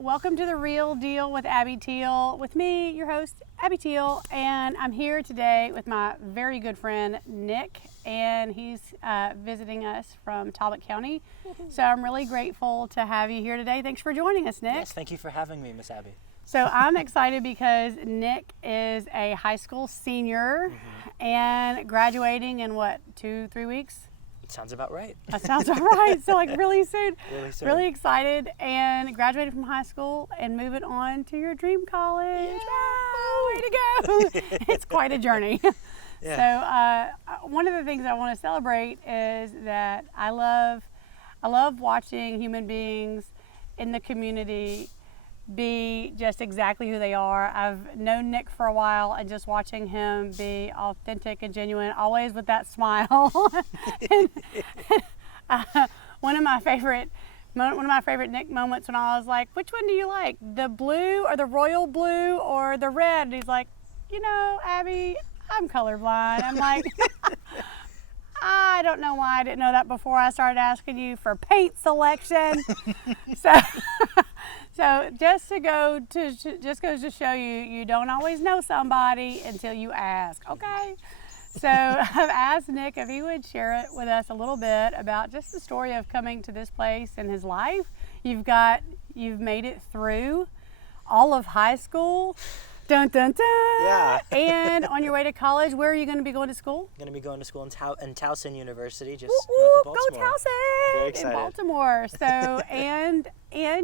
welcome to The Real Deal with Abby Teal. With me, your host, Abby Teal, and I'm here today with my very good friend, Nick, and he's visiting us from Talbot County. So I'm really grateful to have you here today. Thanks for joining us, Nick. Yes, thank you for having me, Miss Abby. So I'm excited because Nick is a high school senior and graduating in what, 2-3 weeks? Sounds about right. That sounds all right. So like really soon. Really soon. Really excited and graduated from high school and moving on to your dream college. Yeah. Oh, way to go. It's quite a journey. Yeah. So one of the things I want to celebrate is that I love watching human beings in the community be just exactly who they are. I've known Nick for a while, and just watching him be authentic and genuine, always with that smile. One of my favorite Nick moments when I was like, "Which one do you like, the blue or the royal blue or the red?" And he's like, "You know, Abby, I'm colorblind." I'm like, I don't know why I didn't know that before I started asking you for paint selection. So just goes to show you, you don't always know somebody until you ask, okay? So I've asked Nick if he would share it with us a little bit about just the story of coming to this place in his life. You've made it through all of high school. Dun, dun, dun. Yeah. And on your way to college, where are you going to be going to school? I'm going to be going to school in Towson University, just Woo, north of go Baltimore. Towson! Very excited. In Baltimore. So, and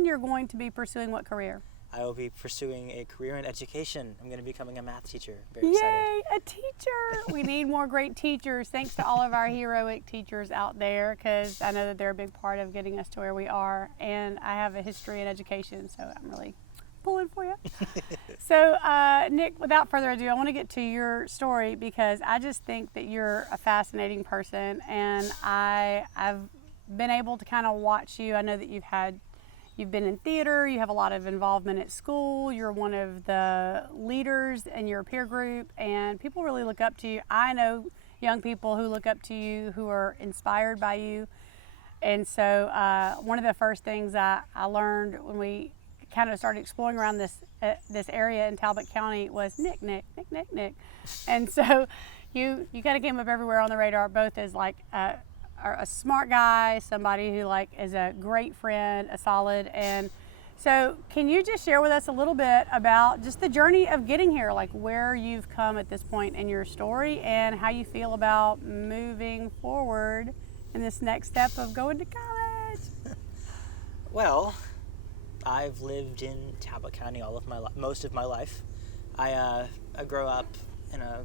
you're going to be pursuing what career? I will be pursuing a career in education. I'm going to be becoming a math teacher. Very Yay, excited. a teacher! We need more great teachers. Thanks to all of our heroic teachers out there, because I know that they're a big part of getting us to where we are. And I have a history in education, so I'm really pulling for you. So Nick, without further ado, I want to get to your story because I just think that you're a fascinating person, and I've been able to kind of watch you. I know that you've been in theater, you have a lot of involvement at school, you're one of the leaders in your peer group, and people really look up to you. I know young people who look up to you, who are inspired by you. And so one of the first things I learned when we kind of started exploring around this area in Talbot County was Nick. And so you kind of came up everywhere on the radar, both as like a smart guy, somebody who like is a great friend, a solid. And so can you just share with us a little bit about just the journey of getting here, like where you've come at this point in your story and how you feel about moving forward in this next step of going to college? Well, I've lived in Talbot County most of my life. I grew up in a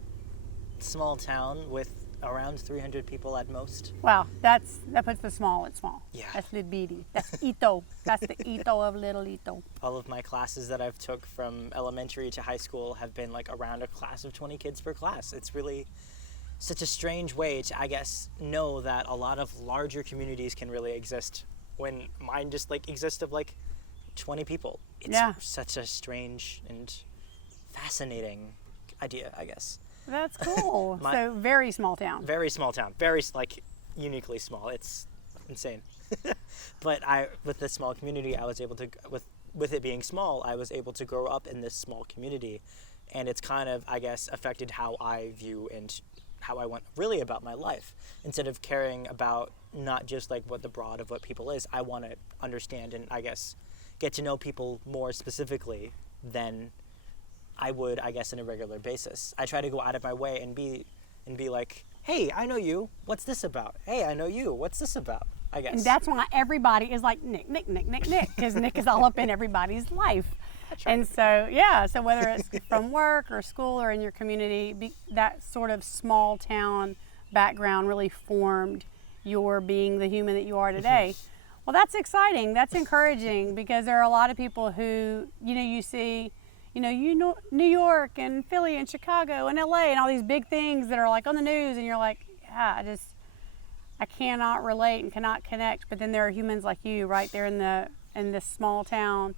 small town with around 300 people at most. Wow, that puts the small at small. Yeah. That's the beady. That's Ito. That's the Ito of little Ito. All of my classes that I've took from elementary to high school have been like around a class of 20 kids per class. It's really such a strange way to, I guess, know that a lot of larger communities can really exist when mine just like exists of like 20 people. It's such a strange and fascinating idea, I guess. That's cool. So very small town. Very small town. Very like uniquely small. It's insane. But with this small community, I was able to, with it being small, I was able to grow up in this small community, and it's kind of, I guess, affected how I view and how I went really about my life. Instead of caring about not just like what the broad of what people is, I want to understand and I guess get to know people more specifically than I would, I guess, on a regular basis. I try to go out of my way and be like, hey, I know you. What's this about? Hey, I know you. What's this about? I guess. And that's why everybody is like Nick, because Nick is all up in everybody's life. And so, so whether it's from work or school or in your community, that sort of small town background really formed your being the human that you are today. Well, that's exciting. That's encouraging, because there are a lot of people who, you see, New York and Philly and Chicago and LA and all these big things that are like on the news, and you're like, yeah, I cannot relate and cannot connect. But then there are humans like you right there in this small town,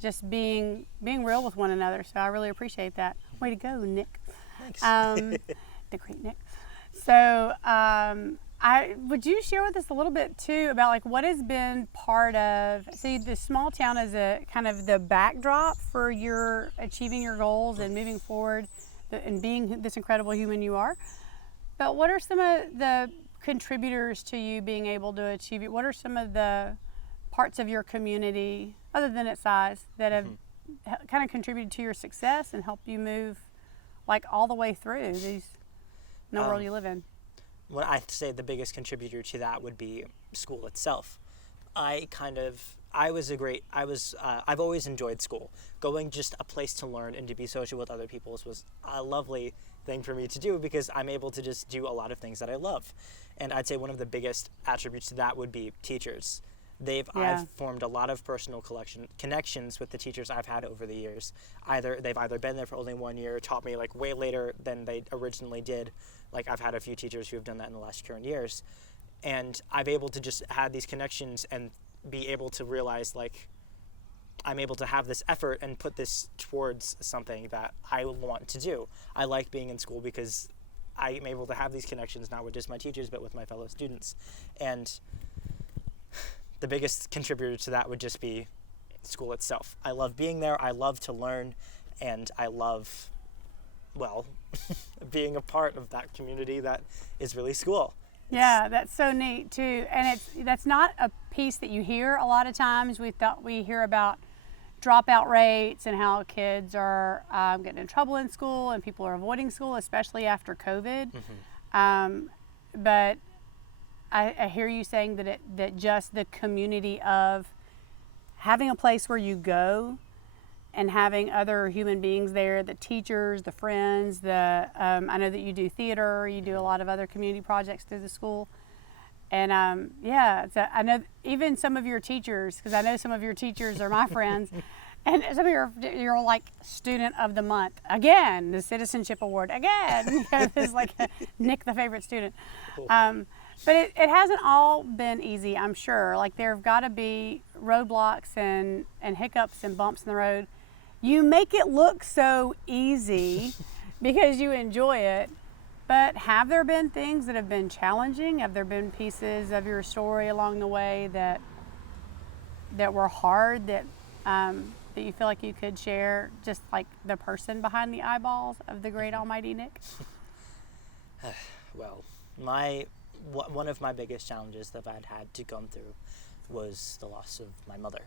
just being real with one another. So I really appreciate that. Way to go, Nick. Thanks. The great Nick. So Would you share with us a little bit too about like what has been part of, see, the small town as a kind of the backdrop for your achieving your goals and moving forward and being this incredible human you are. But what are some of the contributors to you being able to achieve it? What are some of the parts of your community, other than its size, that have kind of contributed to your success and helped you move like all the way through the world you live in? Well, I'd say the biggest contributor to that would be school itself. I've always enjoyed school. Going just a place to learn and to be social with other people was a lovely thing for me to do because I'm able to just do a lot of things that I love. And I'd say one of the biggest attributes to that would be teachers. I've formed a lot of personal connections with the teachers I've had over the years. They've either been there for only 1 year, taught me like way later than they originally did. Like I've had a few teachers who have done that in the last current years. And I've able to just have these connections and be able to realize like I'm able to have this effort and put this towards something that I want to do. I like being in school because I am able to have these connections not with just my teachers but with my fellow students. And the biggest contributor to that would just be school itself. I love being there, I love to learn, and I love, well, being a part of that community that is really school. Yeah, that's so neat too. And that's not a piece that you hear a lot of times. We hear about dropout rates and how kids are getting in trouble in school and people are avoiding school, especially after COVID. But I hear you saying that just the community of having a place where you go and having other human beings there, the teachers, the friends, I know that you do theater, you do a lot of other community projects through the school. And I know even some of your teachers, because I know some of your teachers are my friends, and some of you're like student of the month. Again, the citizenship award. Again, it's like Nick, the favorite student. Cool. But it hasn't all been easy, I'm sure. Like there have got to be roadblocks and hiccups and bumps in the road. You make it look so easy because you enjoy it. But have there been things that have been challenging? Have there been pieces of your story along the way that were hard that you feel like you could share, just like the person behind the eyeballs of the great almighty Nick? Well, one of my biggest challenges that I'd had to come through was the loss of my mother.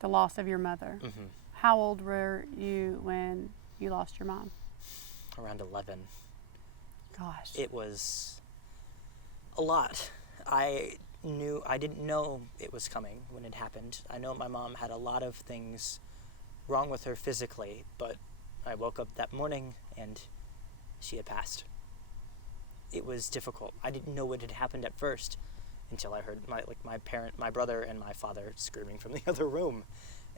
The loss of your mother. Mm-hmm. How old were you when you lost your mom? Around 11. Gosh. It was a lot. I didn't know it was coming when it happened. I know my mom had a lot of things wrong with her physically, but I woke up that morning and she had passed. It was difficult. I didn't know what had happened at first until I heard my brother and my father screaming from the other room,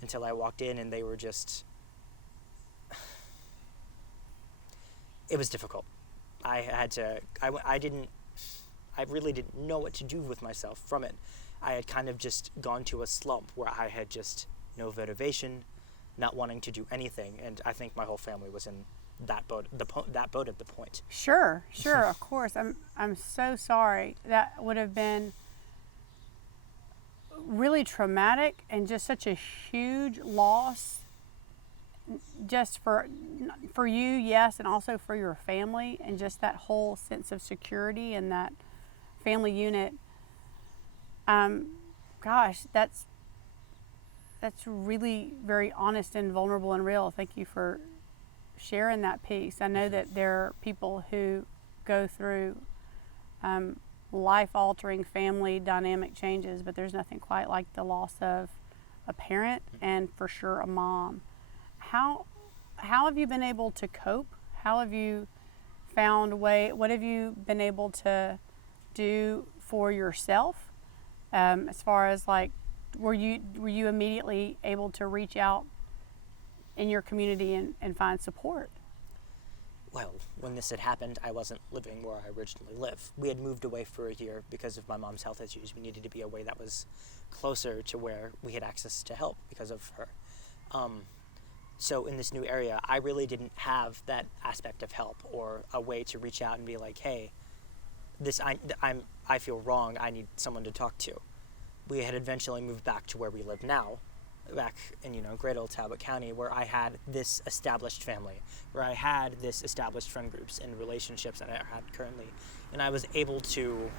until I walked in and they were just, it was difficult. I really didn't know what to do with myself from it. I had kind of just gone to a slump where I had just no motivation, not wanting to do anything, and I think my whole family was in that boat at the point. Sure, of course. I'm so sorry. That would have been really traumatic and just such a huge loss, just for you, yes, and also for your family, and just that whole sense of security and that family unit. Gosh, that's really very honest and vulnerable and real. Thank you for sharing that piece. I know that there are people who go through life-altering family dynamic changes, but there's nothing quite like the loss of a parent and for sure a mom. How have you been able to cope? How have you found what have you been able to do for yourself? As far as like, were you immediately able to reach out in your community and find support? Well, when this had happened, I wasn't living where I originally lived. We had moved away for a year because of my mom's health issues. We needed to be away that was closer to where we had access to help because of her. So in this new area, I really didn't have that aspect of help or a way to reach out and be like, hey, I feel wrong. I need someone to talk to. We had eventually moved back to where we live now, back in, great old Talbot County, where I had this established family, where I had this established friend groups and relationships that I had currently. And I was able to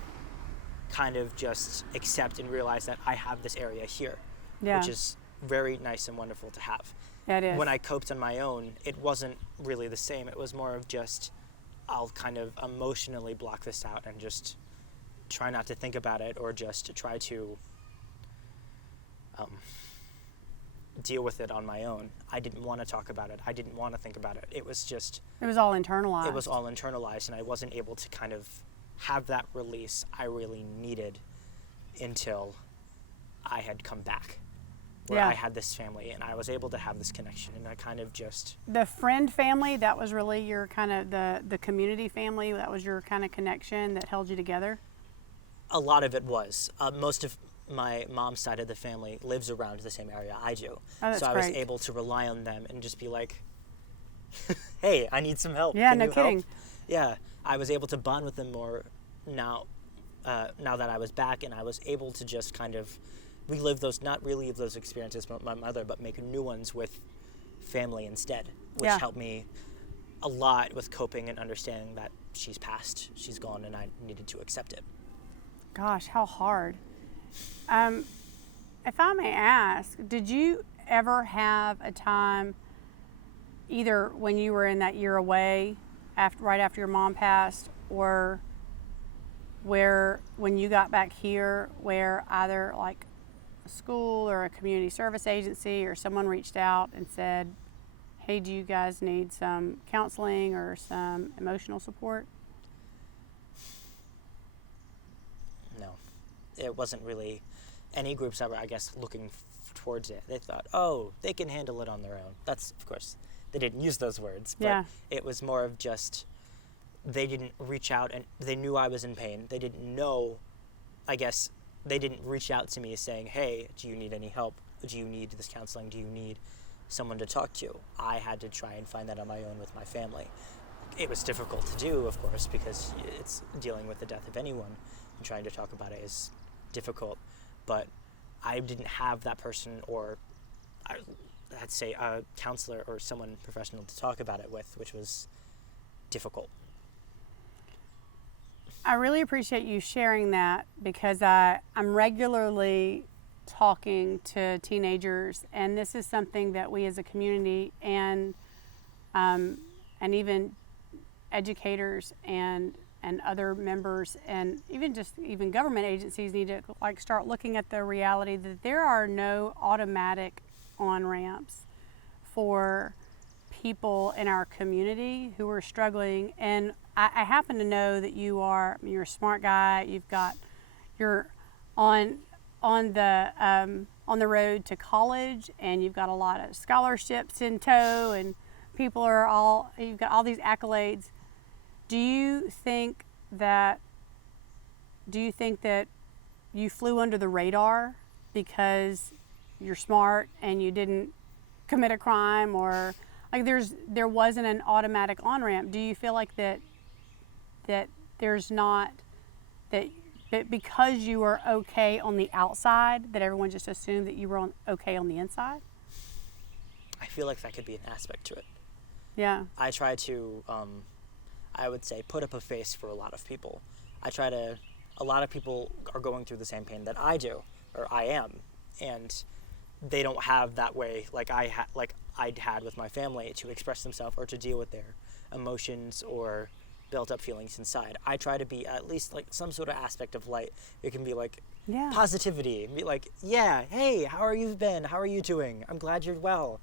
kind of just accept and realize that I have this area here, which is very nice and wonderful to have. Yeah, it is. When I coped on my own, it wasn't really the same. It was more of just, I'll kind of emotionally block this out and just try not to think about it, or just to try to deal with it on my own. I didn't want to talk about it. I didn't want to think about it. It was all internalized. It was all internalized, and I wasn't able to kind of have that release I really needed until I had come back, where I had this family and I was able to have this connection, and I kind of just... The friend family, that was really your kind of the community family, that was your kind of connection that held you together? A lot of it was. Most of my mom's side of the family lives around the same area I do. Oh, that's so I was able to rely on them and just be like, hey, I need some help. Yeah, Can no you kidding. help? Yeah, I was able to bond with them more now that I was back, and I was able to just kind of relive those, not relive those experiences with my mother, but make new ones with family instead, which helped me a lot with coping and understanding that she's passed, she's gone, and I needed to accept it. Gosh, how hard. If I may ask, did you ever have a time, either when you were in that year away, right after your mom passed, or when you got back here, where either like a school or a community service agency or someone reached out and said, hey, do you guys need some counseling or some emotional support? No, it wasn't really any groups that were, I guess, looking towards it. They thought, oh, they can handle it on their own. That's, of course, they didn't use those words, but it was more of just, they didn't reach out, and they knew I was in pain. They didn't know, I guess, they didn't reach out to me saying, hey, do you need any help? Do you need this counseling? Do you need someone to talk to? I had to try and find that on my own with my family. It was difficult to do, of course, because it's dealing with the death of anyone, and trying to talk about it is difficult. But I didn't have that person, or I'd say a counselor or someone professional to talk about it with, which was difficult. I really appreciate you sharing that, because I'm regularly talking to teenagers, and this is something that we as a community and even educators and other members and even government agencies need to start looking at the reality that there are no automatic on-ramps for people in our community who are struggling. And I happen to know that you're a smart guy. You're on the road to college, and you've got a lot of scholarships in tow, and you've got all these accolades. Do you think that you flew under the radar because you're smart and you didn't commit a crime, or there wasn't an automatic on-ramp? Do you feel like that there's not, that because you were okay on the outside, that everyone just assumed that you were okay on the inside? I feel like that could be an aspect to it. Yeah. I try to, I would say, put up a face for a lot of people. A lot of people are going through the same pain that I do, or I am, and they don't have that way like I'd had with my family to express themselves or to deal with their emotions or built up feelings inside. I try to be at least like some sort of aspect of light. It can be like positivity, be like, yeah, hey, how are you been? How are you doing? I'm glad you're well,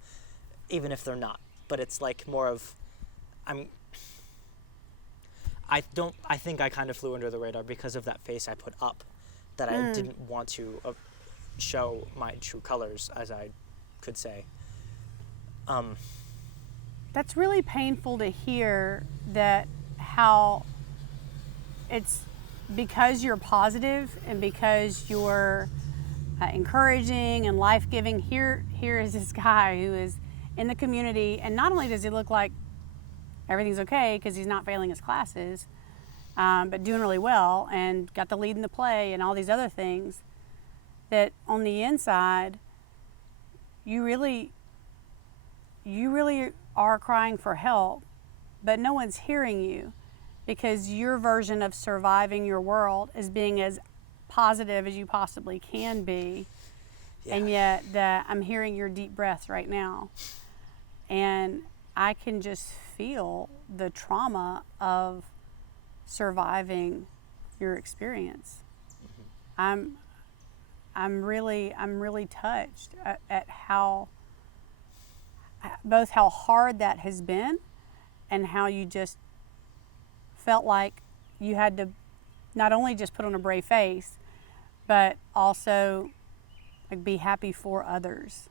even if they're not. But it's like more of, I think I kind of flew under the radar because of that face I put up, that I didn't want to show my true colors, as I could say. That's really painful to hear, that how it's because you're positive and because you're encouraging and life-giving. Here is this guy who is in the community, and not only does he look like everything's okay because he's not failing his classes, but doing really well and got the lead in the play and all these other things, that on the inside, you really are crying for help, but no one's hearing you because your version of surviving your world is being as positive as you possibly can be. Yeah. And yet I'm hearing your deep breaths right now. And I can just feel the trauma of surviving your experience. I'm really touched at how both how hard that has been and how you just felt like you had to not only just put on a brave face, but also like be happy for others.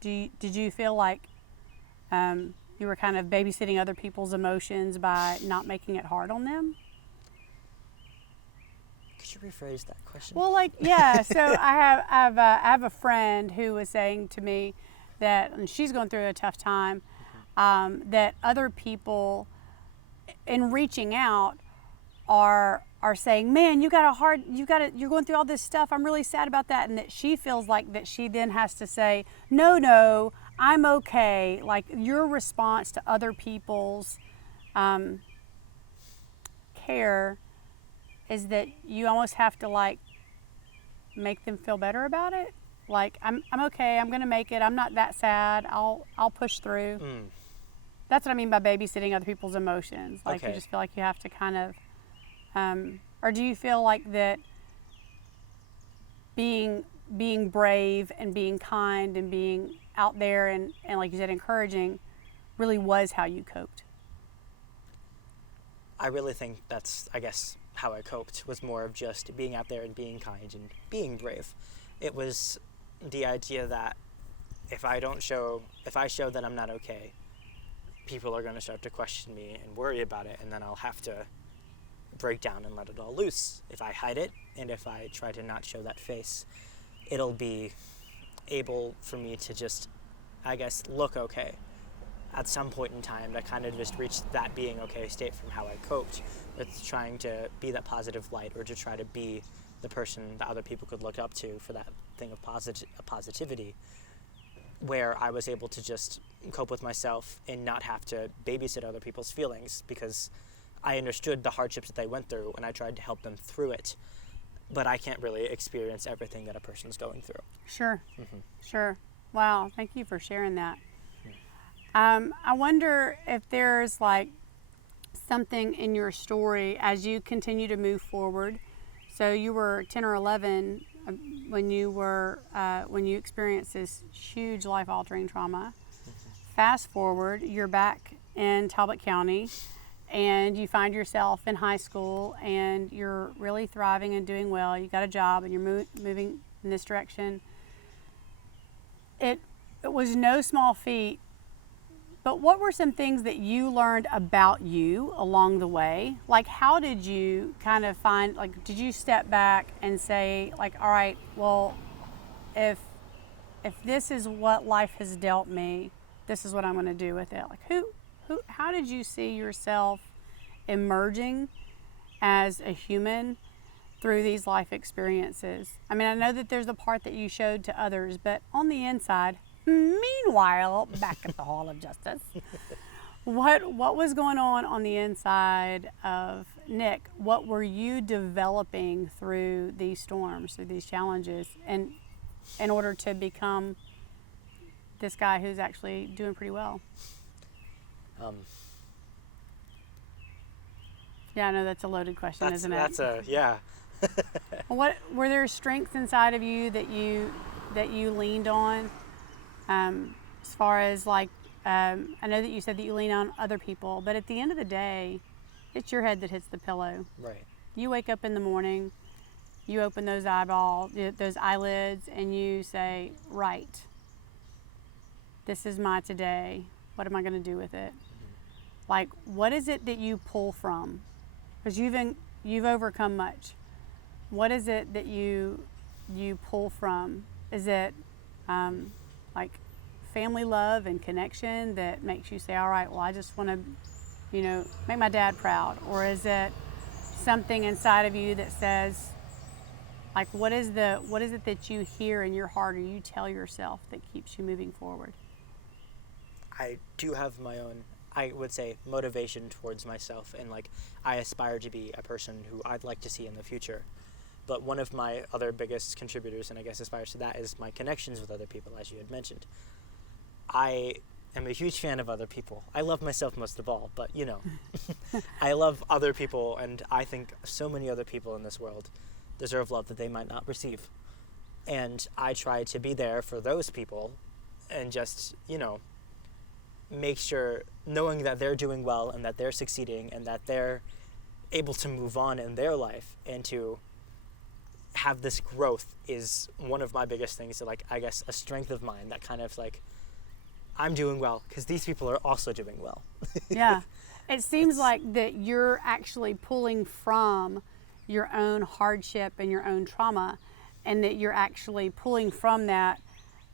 Did you feel like you were kind of babysitting other people's emotions by not making it hard on them? Could you rephrase that question? Well, like, yeah. So I have a friend who was saying to me that, and she's going through a tough time, that other people, in reaching out, are saying, "Man, you're going through all this stuff. I'm really sad about that," and that she feels like that she then has to say, "No, I'm okay." Like your response to other people's care is that you almost have to like make them feel better about it. Like I'm okay. I'm gonna make it. I'm not that sad. I'll push through. That's what I mean by babysitting other people's emotions. Like Okay. you just feel like you have to kind of, or do you feel like that being brave and being kind and being out there and like you said, encouraging, really was how you coped? I really think that's, I guess, how I coped, was more of just being out there and being kind and being brave. It was the idea that if I show that I'm not okay, people are going to start to question me and worry about it, and then I'll have to break down and let it all loose. If I hide it, and if I try to not show that face, it'll be able for me to just, I guess, look okay. At some point in time, that kind of just reached that being okay state from how I coped with trying to be that positive light, or to try to be the person that other people could look up to for that thing of positivity, where I was able to just cope with myself and not have to babysit other people's feelings, because I understood the hardships that they went through and I tried to help them through it. But I can't really experience everything that a person's going through. Sure. Sure. Wow. Thank you for sharing that. I wonder if there's like something in your story as you continue to move forward. So you were 10 or 11 when you experienced this huge life-altering trauma. Fast forward, you're back in Talbot County, and you find yourself in high school, and you're really thriving and doing well. You got a job, and you're moving in this direction. It was no small feat. But what were some things that you learned about you along the way? Like, how did you kind of find, like, did you step back and say, like, all right, well, if this is what life has dealt me, this is what I'm going to do with it? Like, how did you see yourself emerging as a human through these life experiences? I mean, I know that there's the part that you showed to others, but on the inside, meanwhile, back at the Hall of Justice, what was going on the inside of Nick? What were you developing through these storms, through these challenges, and in order to become this guy who's actually doing pretty well? Yeah, I know that's a loaded question, isn't it? Yeah. What were there strengths inside of you that you leaned on? As far as like, I know that you said that you lean on other people, but at the end of the day, it's your head that hits the pillow. Right. You wake up in the morning, you open those eyelids, and you say, right, this is my today. What am I going to do with it? Like, what is it that you pull from? Because you've overcome much. What is it that you pull from? Is it like family love and connection that makes you say, all right, well, I just want to, make my dad proud? Or is it something inside of you that says, like, what is it that you hear in your heart or you tell yourself that keeps you moving forward? I do have my own, I would say, motivation towards myself, and like I aspire to be a person who I'd like to see in the future. But one of my other biggest contributors, and I guess aspires to that, is my connections with other people, as you had mentioned. I am a huge fan of other people. I love myself most of all, but you know, I love other people, and I think so many other people in this world deserve love that they might not receive. And I try to be there for those people and just, you know, make sure, knowing that they're doing well and that they're succeeding and that they're able to move on in their life and to have this growth is one of my biggest things. So, like, I guess a strength of mine that kind of like, I'm doing well because these people are also doing well. Yeah. It seems like that you're actually pulling from your own hardship and your own trauma, and that you're actually pulling from that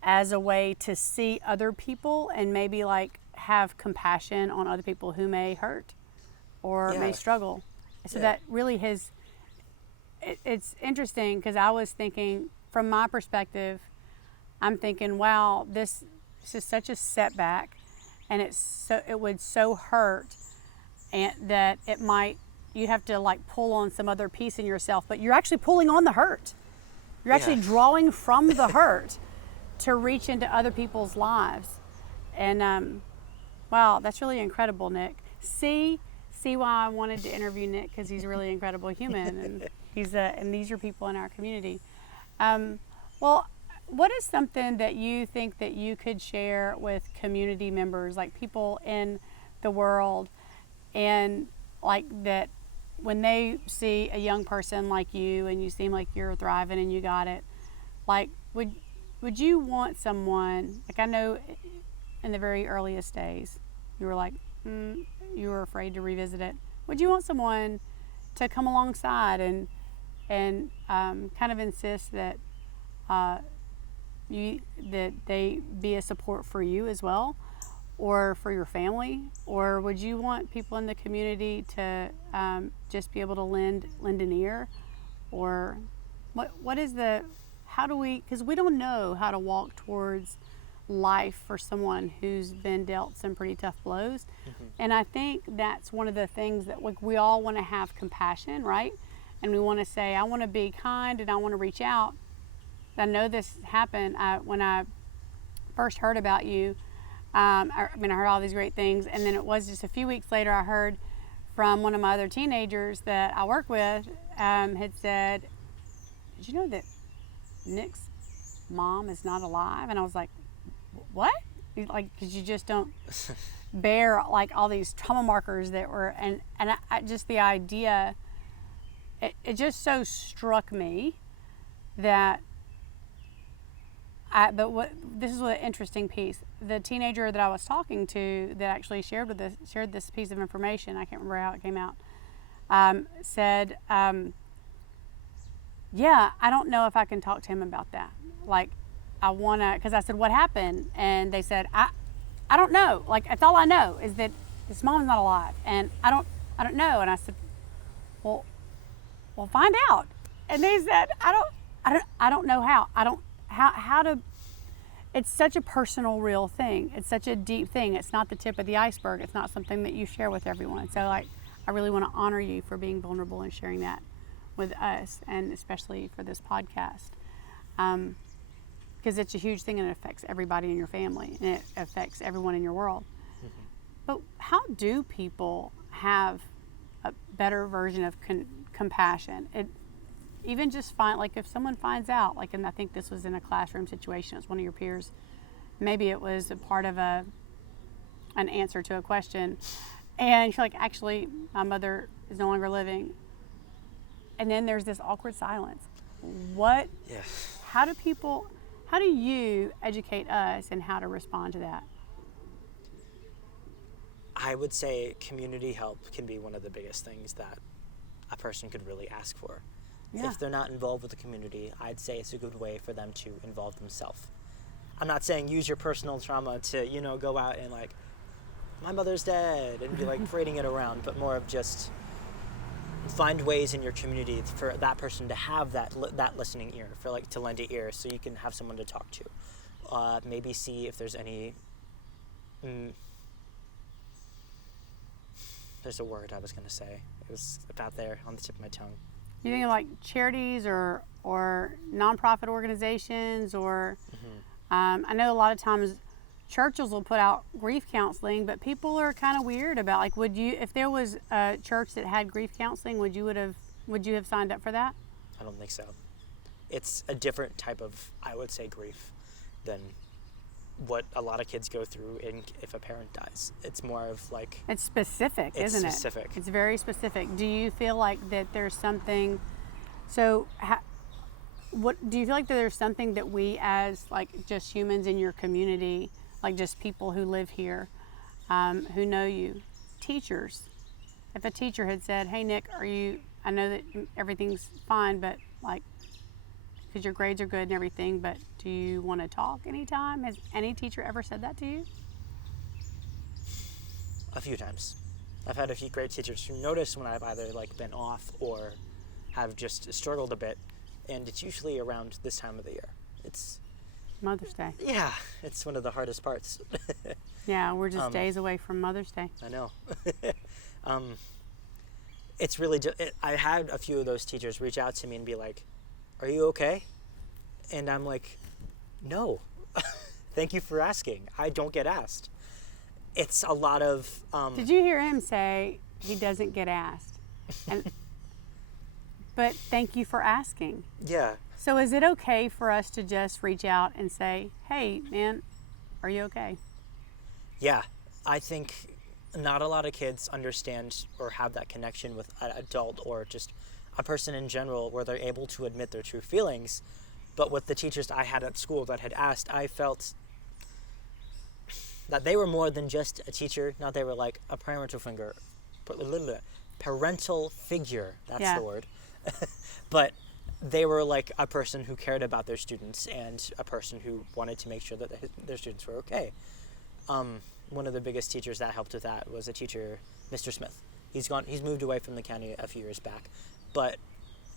as a way to see other people and maybe like have compassion on other people who may hurt or may struggle. So that really has, it's interesting because I was thinking from my perspective, I'm thinking, wow, this is such a setback, and it would so hurt, and that it might, you have to like pull on some other piece in yourself, but you're actually pulling on the hurt. You're actually drawing from the hurt to reach into other people's lives. And wow, that's really incredible, Nick. See why I wanted to interview Nick, because he's a really incredible human, and and these are people in our community. Well, what is something that you think that you could share with community members, like people in the world, and like that when they see a young person like you and you seem like you're thriving and you got it, like would you want someone, like I know in the very earliest days you were like you were afraid to revisit it, would you want someone to come alongside and kind of insist that that they be a support for you as well, or for your family? Or would you want people in the community to just be able to lend an ear? Or what is how do we, because we don't know how to walk towards life for someone who's been dealt some pretty tough blows. Mm-hmm. And I think that's one of the things that we all want to have compassion, right? And we want to say, I want to be kind and I want to reach out. I know this happened when I first heard about you. I heard all these great things, and then it was just a few weeks later I heard from one of my other teenagers that I work with had said, did you know that Nick's mom is not alive? And I was like, what? Like, because you just don't bear like all these trauma markers that were, and I just, the idea, it just so struck me that this is an interesting piece. The teenager that I was talking to that actually shared this piece of information, I can't remember how it came out, said, yeah, I don't know if I can talk to him about that. Like, I want to, because I said, what happened? And they said, I don't know. Like, that's all I know is that his mom's not alive, and I don't know. And I said, well, find out. And they said, I don't know how. How to, it's such a personal, real thing. It's such a deep thing. It's not the tip of the iceberg. It's not something that you share with everyone. So like, I really want to honor you for being vulnerable and sharing that with us, and especially for this podcast. Because it's a huge thing and it affects everybody in your family and it affects everyone in your world. Mm-hmm. But how do people have a better version of compassion? Even just like if someone finds out, like, and I think this was in a classroom situation, it's one of your peers, maybe it was a part of an answer to a question, and you're like, actually, my mother is no longer living. And then there's this awkward silence. How do you educate us in how to respond to that? I would say community help can be one of the biggest things that a person could really ask for. Yeah. If they're not involved with the community, I'd say it's a good way for them to involve themselves. I'm not saying use your personal trauma to, go out and like, my mother's dead, and be like parading it around, but more of just find ways in your community for that person to have that listening ear, for like to lend an ear, so you can have someone to talk to. Maybe see if there's any. There's a word I was gonna say. It was about there on the tip of my tongue. You think of like charities or nonprofit organizations, or I know a lot of times churches will put out grief counseling, but people are kind of weird about, like, would you, if there was a church that had grief counseling, would you have signed up for that? I don't think so. It's a different type of, I would say, grief than what a lot of kids go through if a parent dies. It's more of like... It's specific, isn't it? It's specific. It's very specific. Do you feel like that there's something... So, what do you feel like that there's something that we as, like, just humans in your community, like just people who live here, who know you, teachers, if a teacher had said, hey, Nick, I know that everything's fine, but, like, because your grades are good and everything, but do you want to talk anytime? Has any teacher ever said that to you? A few times. I've had a few great teachers who notice when I've either like been off or have just struggled a bit, and it's usually around this time of the year. It's Mother's Day. Yeah, it's one of the hardest parts. Yeah, we're just days away from Mother's Day. I know. It's really I had a few of those teachers reach out to me and be like, are you okay? And I'm like, no. Thank you for asking. I don't get asked. It's a lot of... Did you hear him say he doesn't get asked? But thank you for asking. Yeah. So is it okay for us to just reach out and say, hey, man, are you okay? Yeah. I think not a lot of kids understand or have that connection with an adult or just a person in general where they're able to admit their true feelings. But with the teachers I had at school that had asked, I felt that they were more than just a teacher. Now they were like a parental figure. That's the word. But they were like a person who cared about their students and a person who wanted to make sure that their students were okay. One of the biggest teachers that helped with that was a teacher, Mr. Smith. He's moved away from the county a few years back, but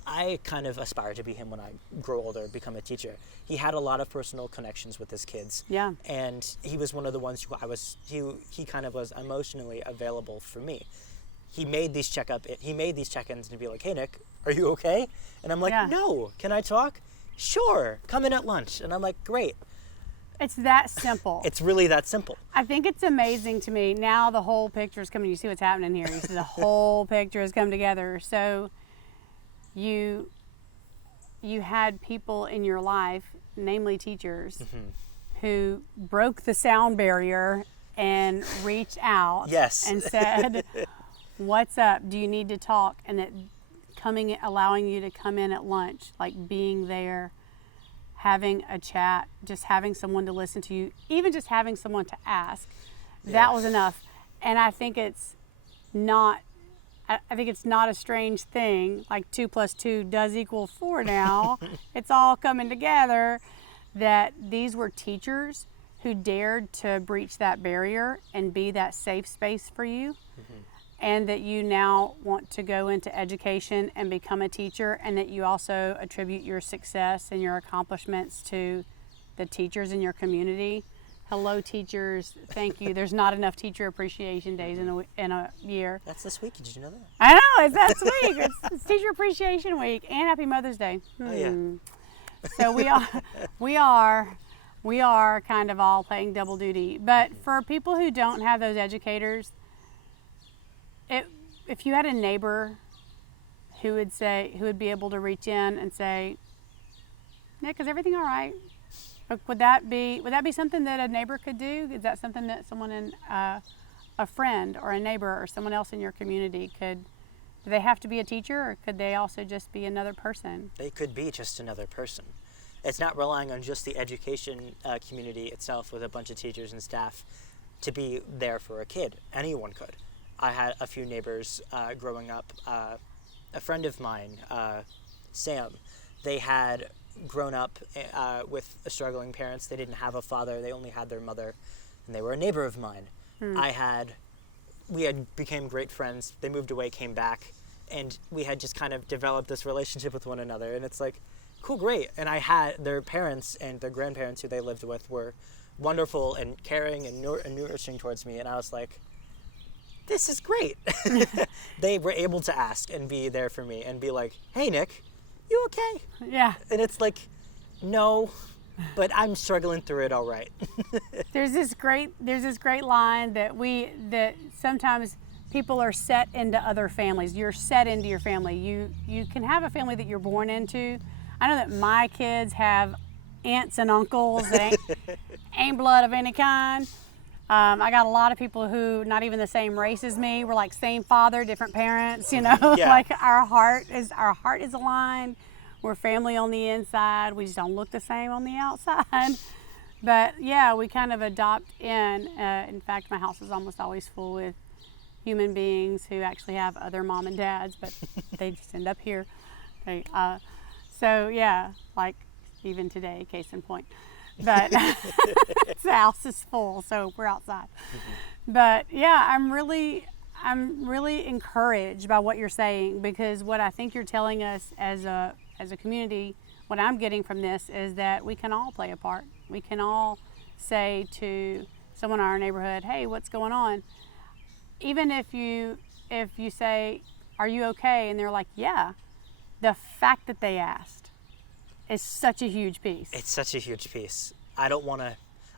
I kind of aspire to be him when I grow older, become a teacher. He had a lot of personal connections with his kids. Yeah. And he was one of the ones who he kind of was emotionally available for me. He made these check-ins and be like, hey, Nick, are you okay? And I'm like, no, can I talk? Sure, come in at lunch. And I'm like, great. It's that simple. It's really that simple. I think it's amazing to me. Now the whole picture is coming. You see what's happening here. You see the whole picture has come together. So you had people in your life, namely teachers, who broke the sound barrier and reached out and said, what's up? Do you need to talk? And that allowing you to come in at lunch, like being there, having a chat, just having someone to listen to you, even just having someone to ask, that was enough. And I think it's not a strange thing, like 2 + 2 does equal 4 now. It's all coming together, that these were teachers who dared to breach that barrier and be that safe space for you. And that you now want to go into education and become a teacher, and that you also attribute your success and your accomplishments to the teachers in your community. Hello, teachers. Thank you. There's not enough teacher appreciation days in a year. That's this week. Did you know that? I know. It's this week. It's Teacher Appreciation Week, and Happy Mother's Day. Oh, yeah. So we are kind of all playing double duty. But for people who don't have those educators, if you had a neighbor who would be able to reach in and say, Nick, is everything all right? Would that be something that a neighbor could do? Is that something that someone a friend or a neighbor or someone else in your community could? Do they have to be a teacher, or could they also just be another person? They could be just another person. It's not relying on just the education community itself with a bunch of teachers and staff to be there for a kid. Anyone could. I had a few neighbors growing up. A friend of mine, Sam, they had grown up with struggling parents. They didn't have a father. They only had their mother, and they were a neighbor of mine. We became great friends. They moved away, came back, and we had just kind of developed this relationship with one another, and it's like, cool, great. And I had their parents and their grandparents who they lived with were wonderful and caring and nourishing towards me, and I was like, this is great. They were able to ask and be there for me and be like, hey, Nick, you okay? Yeah. And it's like, no, but I'm struggling through it all right. There's this great line that sometimes people are set into other families. You're set into your family. You can have a family that you're born into. I know that my kids have aunts and uncles that ain't blood of any kind. I got a lot of people who not even the same race as me. We're like same father, different parents, you know. Yeah. Like our heart is aligned. We're family on the inside. We just don't look the same on the outside. But yeah, we kind of adopt in. In fact, my house is almost always full with human beings who actually have other mom and dads, but they just end up here. So yeah, like even today, case in point. But the house is full, so we're outside. But yeah, I'm really encouraged by what you're saying, because what I think you're telling us as a community, what I'm getting from this is that we can all play a part. We can all say to someone in our neighborhood, hey, what's going on? Even if you say, are you okay? And they're like, yeah, the fact that they asked is such a huge piece. It's such a huge piece. A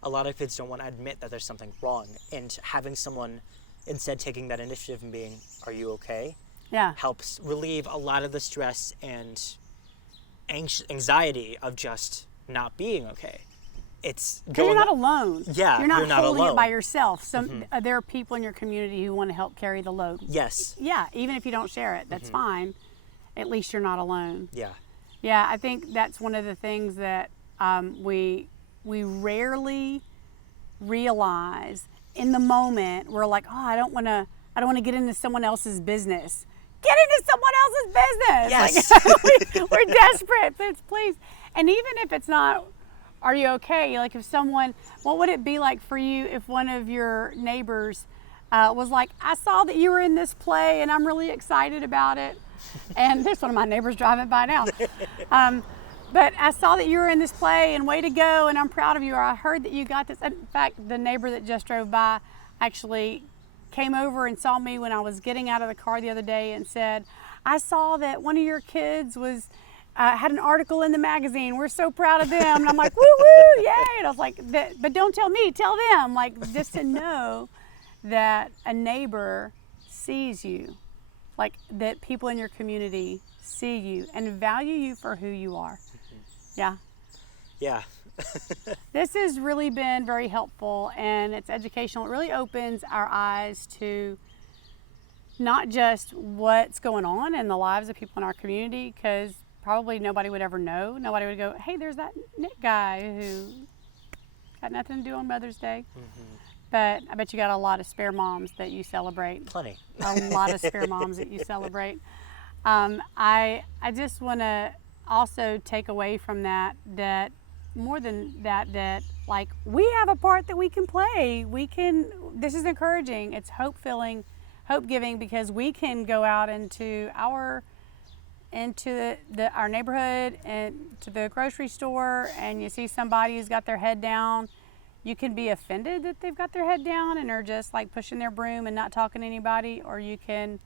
lot of kids don't want to admit that there's something wrong, and having someone instead taking that initiative and being, are you okay? Yeah. Helps relieve a lot of the stress and anxiety of just not being okay. It's because you're not alone. Yeah, you're not holding alone. it by yourself. There are people in your community who want to help carry the load. Yes. Yeah, even if you don't share it, that's fine. At least you're not alone. Yeah. Yeah, I think that's one of the things that we rarely realize in the moment. We're like, oh, I don't want to get into someone else's business. Get into someone else's business. Yes. Like, we're desperate, please. And even if it's not, are you okay? Like if someone, what would it be like for you if one of your neighbors was like, I saw that you were in this play and I'm really excited about it. And there's one of my neighbors driving by now. But I saw that you were in this play and way to go, and I'm proud of you, or I heard that you got this. In fact, the neighbor that just drove by actually came over and saw me when I was getting out of the car the other day and said, I saw that one of your kids was had an article in the magazine. We're so proud of them. And I'm like, woo woo, yay. And I was like, but don't tell me, tell them. Like, just to know that a neighbor sees you, like that people in your community see you and value you for who you are. Yeah. Yeah. This has really been very helpful, and it's educational. It really opens our eyes to not just what's going on in the lives of people in our community, because probably nobody would ever know. Nobody would go, hey, there's that Nick guy who got nothing to do on Mother's Day. But I bet you got a lot of spare moms that you celebrate. Plenty. A lot of spare moms that you celebrate. I just want to also take away from that more than that like we have a part that we can play. This is encouraging. It's hope-filling, hope-giving, because we can go out into our neighborhood and to the grocery store, and you see somebody who's got their head down. You can be offended that they've got their head down and are just like pushing their broom and not talking to anybody, or you can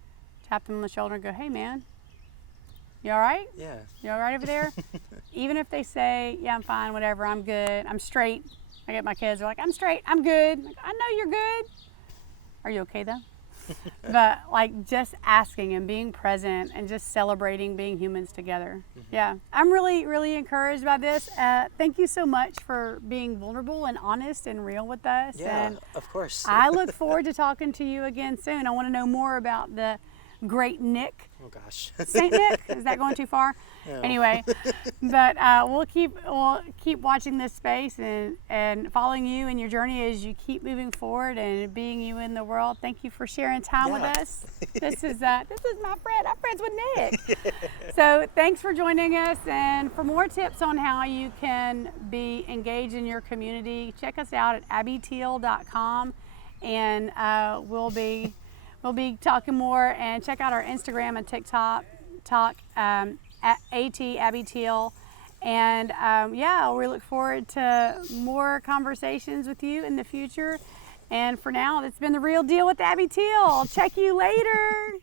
tap them on the shoulder and go, hey man, you all right? Yeah. You all right over there? Even if they say, yeah, I'm fine, whatever, I'm good, I'm straight. I get my kids, they're like, I'm straight, I'm good. Like, I know you're good. Are you okay though? But like just asking and being present and just celebrating being humans together. Yeah, I'm really, really encouraged by this. Thank you so much for being vulnerable and honest and real with us. Yeah, and of course. I look forward to talking to you again soon. I want to know more about the great Nick. Oh gosh. Saint Nick? Is that going too far? No. Anyway, but we'll keep watching this space and following you in your journey as you keep moving forward and being you in the world. Thank you for sharing time with us. This is my friend. I'm friends with Nick. So thanks for joining us. And for more tips on how you can be engaged in your community, check us out at abbyteal.com, and we'll we'll be talking more, and check out our Instagram and TikTok, at Abby Teal. And yeah, we look forward to more conversations with you in the future. And for now, it's been The Real Deal with Abby Teal. Check you later.